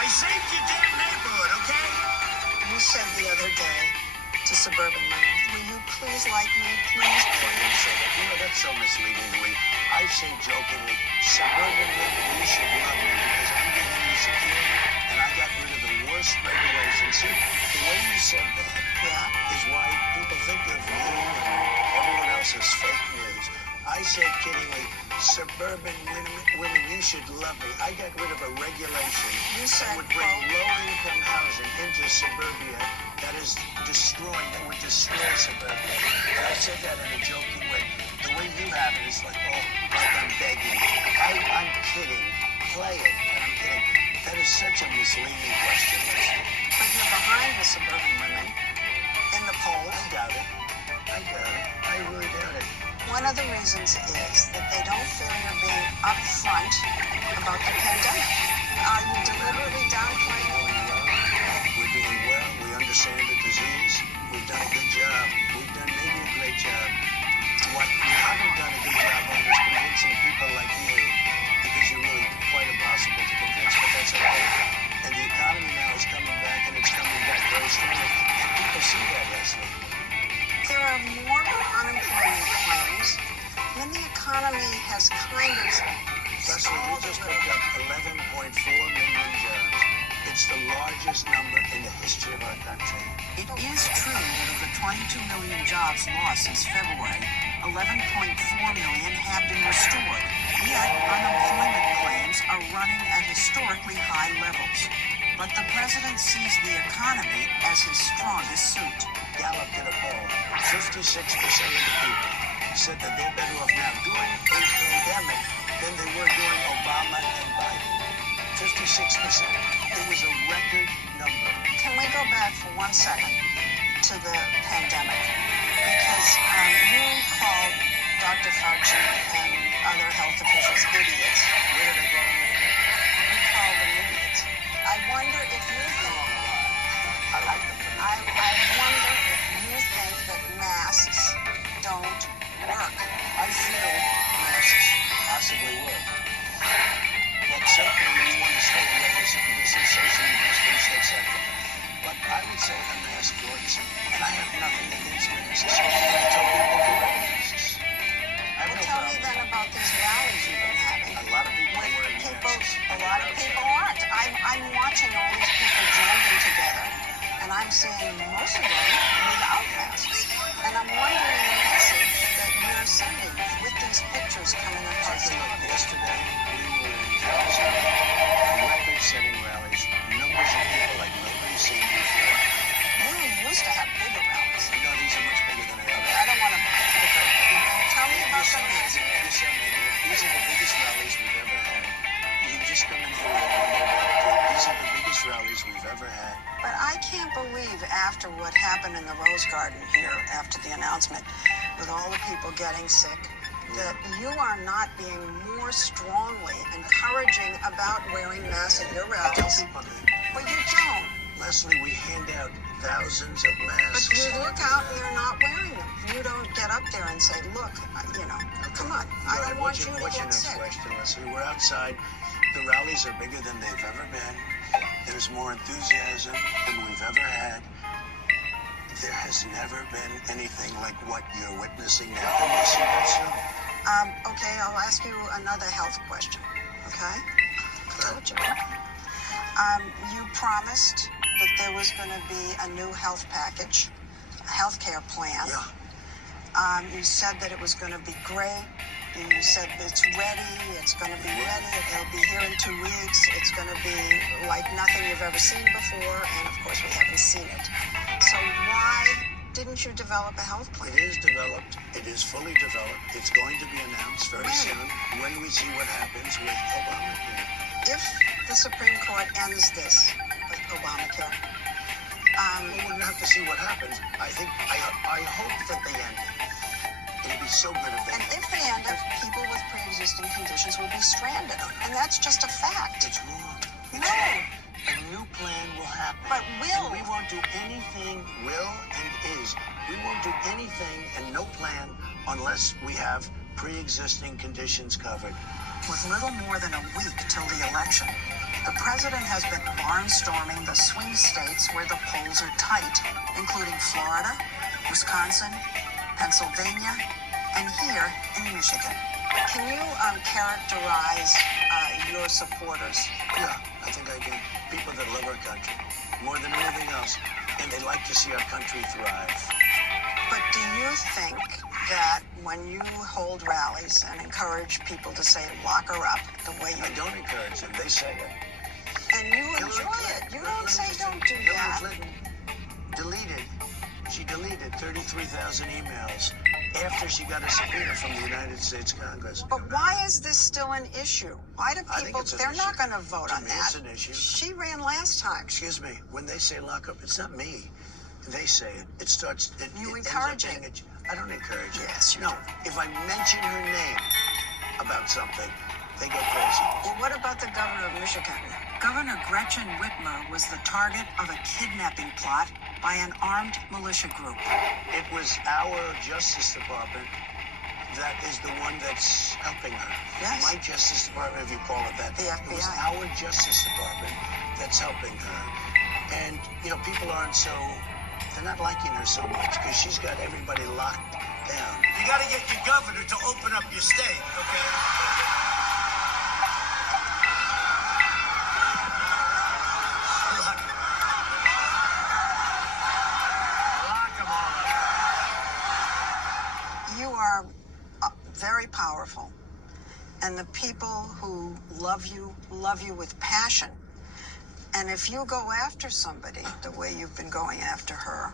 I saved your damn neighborhood, okay? You said the other day to suburban women, will you please like me, please, please? So that, that's so misleading, Louis. I say jokingly, suburban women, you should love me because I'm giving you security and I got rid of the worst regulations. See, the way you said that is why people think of you and everyone else as fake news. I said kiddingly, suburban women, you should love me. I got rid of a regulation that would bring low-income housing into suburbia that is destroying, that would destroy suburbia. And I said that in a joking way. The way you have it is like, oh, like I'm begging. I'm kidding. Play it, but I'm kidding. That is such a misleading question. But you're behind the suburban women in the polls. I doubt it. I really doubt it. One of the reasons is that they don't feel you're being upfront about the pandemic. Are you deliberately downplaying? We're doing well. We understand the disease. We've done a good job. We've done maybe a great job. What we haven't done a good job on is convincing people like you, because you're really quite impossible to convince, but that's okay. And the economy now is coming back, and it's coming back very strongly. And people see that, Leslie. There are more unemployment claims when the economy has kind of... Leslie, we just picked up 11.4 million jobs. It's the largest number in the history of our country. It is true that of the 22 million jobs lost since February, 11.4 million have been restored. Yet, unemployment claims are running at historically high levels. But the president sees the economy as his strongest suit. Gallup did a poll. 56% of the people said that they're better off now during a pandemic than they were during Obama and Biden. 56%. It was a record number. Can we go back for 1 second to the pandemic? Because you called Dr. Fauci and other health officials idiots. Where did I go? You called them idiots. I wonder if you think... I like them. I wonder if you think that masks don't work. I feel masks possibly work. But certainly you want to stay away from some socially distanced, etc. But I would say a mask works. And I have nothing against masks. And I tell people to wear masks. I have no Tell me problem. then about these rallies you've been having. A lot of people are wearing masks. A lot of people aren't. I'm watching all these people jammed in together, and I'm seeing most of them without masks. And I'm wondering the message that you're sending with these pictures coming up. Yesterday, we were in Jersey, record-setting rallies, numbers of people like nobody's seen before. You used to have bigger rallies. No, these are much bigger than I ever I don't want to... Tell me about the mask. These are the biggest rallies we've ever had. You just come in here these are the biggest rallies we've ever had. But I can't believe after what happened in the Rose Garden here, after the announcement, with all the people getting sick, that you are not being more strongly encouraging about wearing masks at your I tell rallies. people, But you don't. Leslie, we hand out thousands of But masks. you look out and you're not wearing them. You don't get up there and say, look, come on, I don't want you to What's your get next sick. question, Leslie? We're outside. The rallies are bigger than they've ever been. There's more enthusiasm than we've ever had. There has never been anything like what you're witnessing now. And we'll see that soon. Okay, I'll ask you another health question, okay? Told you. You promised that there was going to be a new health package, a health care plan. Yeah. You said that it was going to be great. You said it's ready. It's going to be ready. It'll be here in 2 weeks. It's going to be like nothing you've ever seen before. And, of course, we haven't seen it. So why didn't you develop a health plan? It is developed. It is fully developed. It's going to be announced very soon when we see what happens with Obamacare. If the Supreme Court ends this with Obamacare, We're going to have to see what happens. I hope that they end it. It'd be so good if they and if they end it, people with pre-existing conditions will be stranded. And that's just a fact. It's wrong. No. A new plan will happen. But will. And we won't do anything, will and is. We won't do anything and no plan unless we have pre-existing conditions covered. With little more than a week till the election, The president has been barnstorming the swing states where the polls are tight, including Florida, Wisconsin, Pennsylvania, and here in Michigan. Can you characterize your supporters? Yeah, I think I can. People that love our country more than anything else, and they like to see our country thrive. But do you think that when you hold rallies and encourage people to say lock her up the way you I don't encourage them. They say it. and you enjoy it, you don't say don't do that. Hillary Clinton she deleted 33,000 emails after she got a subpoena from the United States Congress. But why is this still an issue? Why do I think people, it's an they're not issue. going to vote To on me, that. it's an issue. She ran last time. Excuse me, when they say lock up, it's not me. They say it. It starts. You ends encourage up being it. I don't encourage it. Yes, you No, do. if I mention her name about something, they go crazy. Well, what about the governor of Michigan? Governor Gretchen Whitmer was the target of a kidnapping plot by an armed militia group. It was our Justice Department that is the one that's helping her. Yes. My Justice Department, if you call it that. The It was FBI. our Justice Department that's helping her. And, people aren't they're not liking her so much because she's got everybody locked down. You got to get your governor to open up your state, okay? Lock them all up. You are very powerful. And the people who love you with passion. And if you go after somebody the way you've been going after her,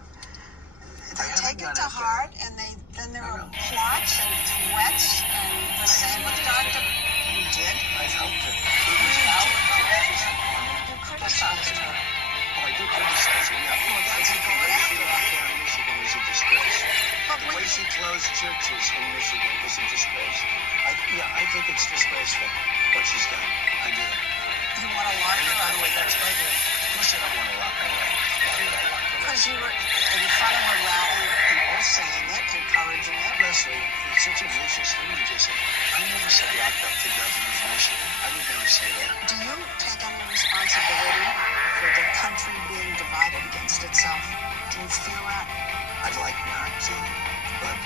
they haven't take it gone to after heart, and then there are plots and threats, and the same with Dr. You did. I helped her. It was our Justice Department. You criticized her. Oh, I do criticize her, yeah. Well, that's I think the going way she after locked down Michigan is a disgrace. But The when way you- she closed churches in Michigan is a disgrace. I think it's disgraceful what she's done. I do. You want to lock And her by up the way, that's by the way. Of course I don't want to lock her up. Why would I lock her up? because you were in front of a rally of people saying it, encouraging it. Leslie, it's such a vicious thing you just said. I never said lock up the governor of Michigan. I would never say that. Do you take any responsibility for the country being divided against itself? Do you feel that? I'd like not to, but,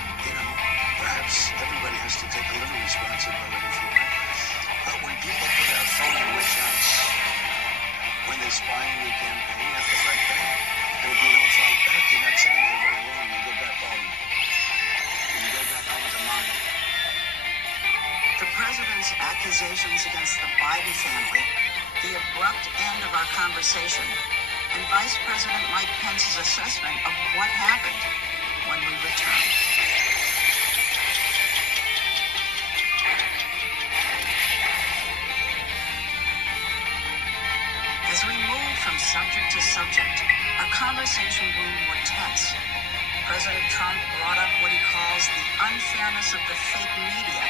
perhaps everybody has to take a little responsibility for it. But when people put out phony witch hunts, when they spy on your campaign, you have to fight back. And if you don't fight back, you're not sitting here very long. You go back home. You go back home to mommy. The president's accusations against the Biden family, the abrupt end of our conversation, and Vice President Mike Pence's assessment of what happened when we return. As we move from subject to subject, our conversation grew more tense. President Trump brought up what he calls the unfairness of the fake media,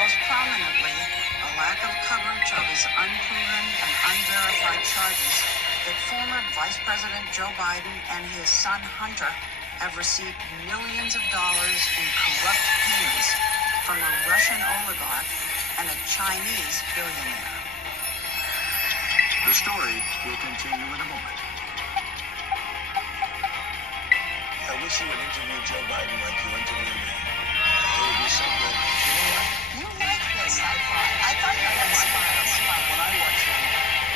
most prominently, a lack of coverage of his unproven and unverified charges that former Vice President Joe Biden and his son Hunter have received millions of dollars in corrupt payments from a Russian oligarch and a Chinese billionaire. The story will continue in a moment. I wish you would interview Joe Biden like you interviewed me. It would be so good. You know what? You like this, I thought. I thought you were smart. When I watch him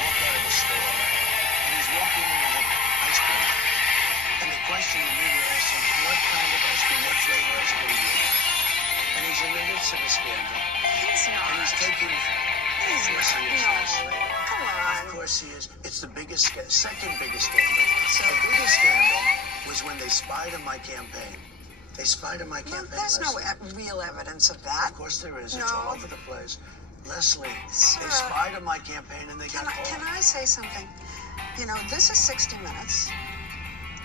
walk out of the store, and he's walking in with an ice cream, and the question the media asks him, what kind of ice cream, what flavor ice cream do you want? And he's in the midst of a scandal. He's not. And he's taking... He's Of course he is, not. Leslie. Come Of on. course he is. It's the biggest, second biggest scandal. So- The biggest scandal was when they spied on my campaign. They spied on my Well, campaign. there's no Leslie. real evidence of that. Of course there is. It's No. all over the place. Leslie, Sir. they spied on my campaign and they Can got caught. can I say something? This is 60 Minutes,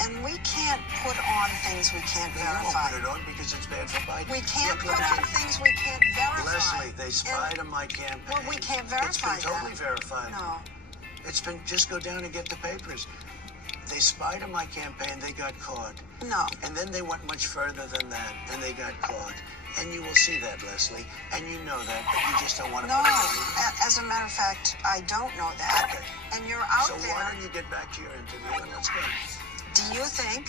and we can't put on things we can't They won't verify. put it on because it's bad for Biden. We can't Look, put let me on tell you. things we can't verify. Leslie, they spied And- on my campaign. Well, we can't It's verify been totally that. verified. No. It's been, just go down and get the papers. They spied on my campaign, they got caught. No. And then they went much further than that, and they got caught. And you will see that, Leslie. And you know that, but you just don't want to No, put it in. as a matter of fact, I don't know that. Okay. And you're out So there. why don't you get back to your interview and let's go. Do you think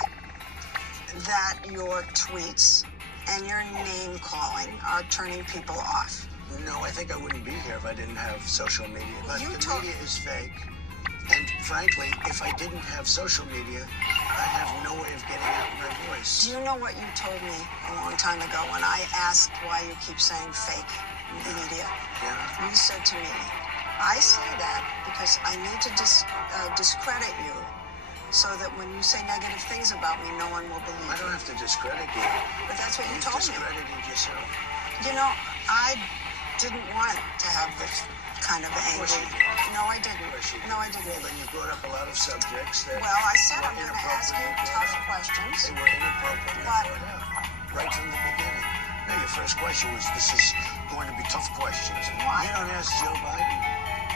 that your tweets and your name calling are turning people off? No, I think I wouldn't be here if I didn't have social media. But You the told- media is fake. And frankly, if I didn't have social media, I'd have no way of getting out my voice. Do you know what you told me a long time ago when I asked why you keep saying fake media? Yeah. You said to me, I say that because I need to discredit you so that when you say negative things about me, no one will believe I don't you. have to discredit you. But that's what you You've told me. discredited yourself. You know, I didn't want to have this kind of course angry. you did. No, I didn't. Of course you No, I Well, didn't. then you brought up a lot of subjects that Well, I said were I'm going to ask you inappropriately tough brought up. questions. They were inappropriately But- brought up right from the beginning. Now, your first question was, this is going to be tough questions. Why? You don't ask Joe Biden.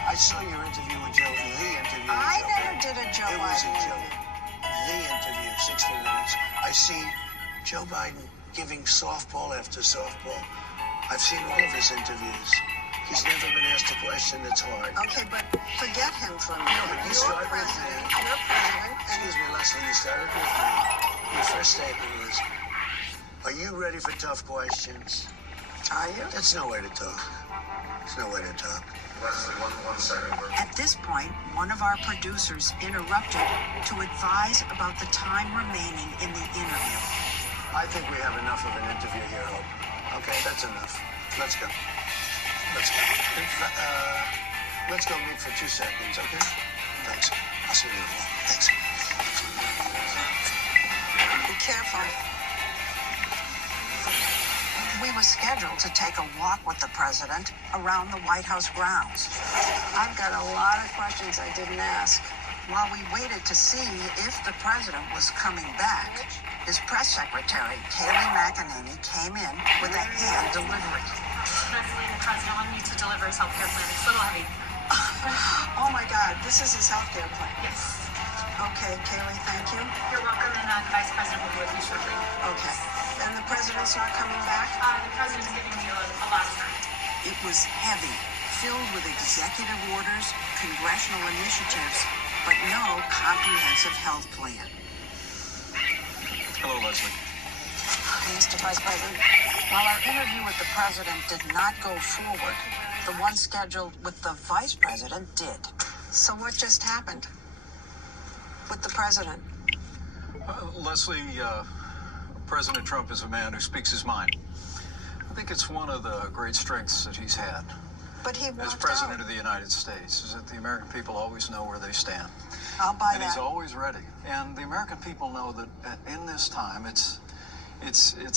I saw your interview with Joe, the interview with I Joe never Biden. did a Joe It was a Biden joke. interview. The interview, 60 Minutes. I see Joe Biden giving softball after softball. I've seen all of his interviews. He's never been asked a question that's hard. Okay, but forget him for a minute. but you You're start with president. me. You're president. Excuse me, Leslie, you started with me. Your first statement was, are you ready for tough questions? Are you? That's no way to talk. It's no way to talk. Leslie, one second. At this point, one of our producers interrupted to advise about the time remaining in the interview. I think we have enough of an interview here, Hope. Okay, that's enough. Let's go. Let's go. Let's go meet for 2 seconds, okay? Thanks. I'll see you later. Thanks. Be careful. We were scheduled to take a walk with the president around the White House grounds. I've got a lot of questions I didn't ask. While we waited to see if the president was coming back, his press secretary, Kayleigh McEnany, came in with a hand delivery. Leslie, the president wanted me to deliver his healthcare plan. It's a little heavy. Oh my God, this is his healthcare plan. Yes. Okay, Kayleigh, thank you. You're welcome, and the vice president will be with you shortly. Okay. And the president's not coming back? The president's giving me a lot of time. It was heavy, filled with executive orders, congressional initiatives, but no comprehensive health plan. Hello, Leslie. Mr. Vice President, while our interview with the president did not go forward, the one scheduled with the vice president did. So what just happened with the president? Leslie, President Trump is a man who speaks his mind. I think it's one of the great strengths that he's had But he as walked President out. of the United States, is that the American people always know where they stand. I'll buy And he's that. always ready. And the American people know that in this time, it's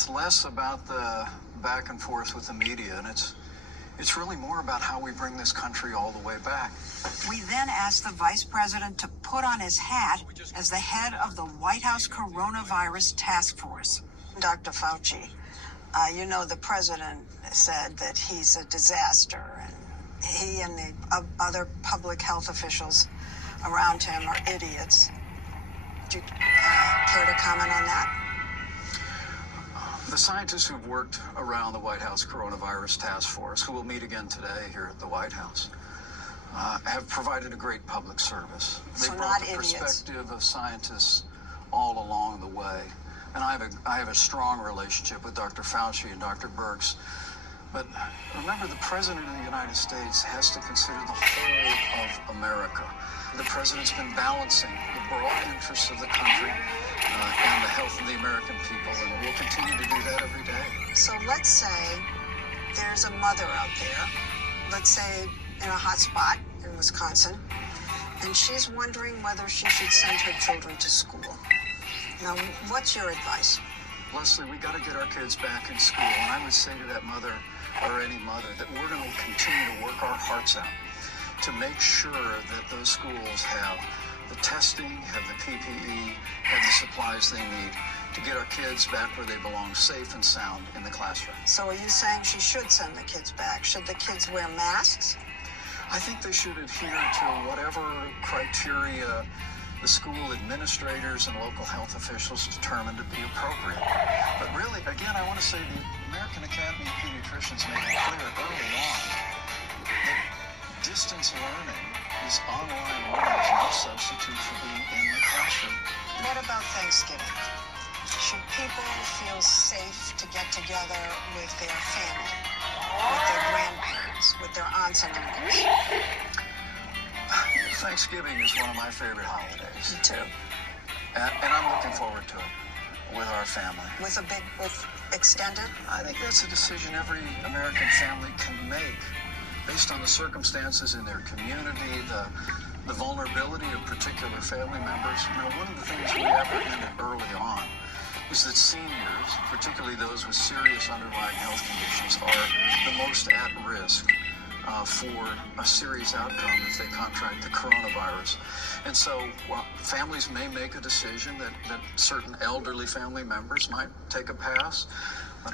less about the back and forth with the media, and it's really more about how we bring this country all the way back. We then asked the vice president to put on his hat as the head of the White House Coronavirus Task Force. Dr. Fauci, you know the president said that he's a disaster, and he and the other public health officials around him are idiots. Do you care to comment on that? The scientists who've worked around the White House Coronavirus Task Force, who will meet again today here at the White House, have provided a great public service. They So brought not the idiots. perspective of scientists all along the way. And I have a strong relationship with Dr. Fauci and Dr. Birx. But remember, the President of the United States has to consider the whole of America. The President's been balancing the broad interests of the country and the health of the American people, and will continue to do that every day. So let's say there's a mother out there, let's say in a hot spot in Wisconsin, and she's wondering whether she should send her children to school. Now, what's your advice? Leslie, we got to get our kids back in school, and I would say to that mother, or any mother, that we're going to continue to work our hearts out to make sure that those schools have the testing, have the PPE, have the supplies they need to get our kids back where they belong, safe and sound in the classroom. So are you saying she should send the kids back? Should the kids wear masks? I think they should adhere to whatever criteria the school administrators and local health officials determine to be appropriate. But really, again, I want to say the American American Academy of Pediatricians made it clear early on that distance learning is online learning is no substitute for being in the classroom. What about Thanksgiving? Should people feel safe to get together with their family, with their grandparents, with their aunts and uncles? Thanksgiving is one of my favorite holidays. Me too. And I'm looking forward to it with our family. With extended? I think that's a decision every American family can make based on the circumstances in their community, the vulnerability of particular family members. You know, one of the things we apprehended early on is that seniors, particularly those with serious underlying health conditions, are the most at risk for a serious outcome if they contract the coronavirus. And so families may make a decision that certain elderly family members might take a pass, but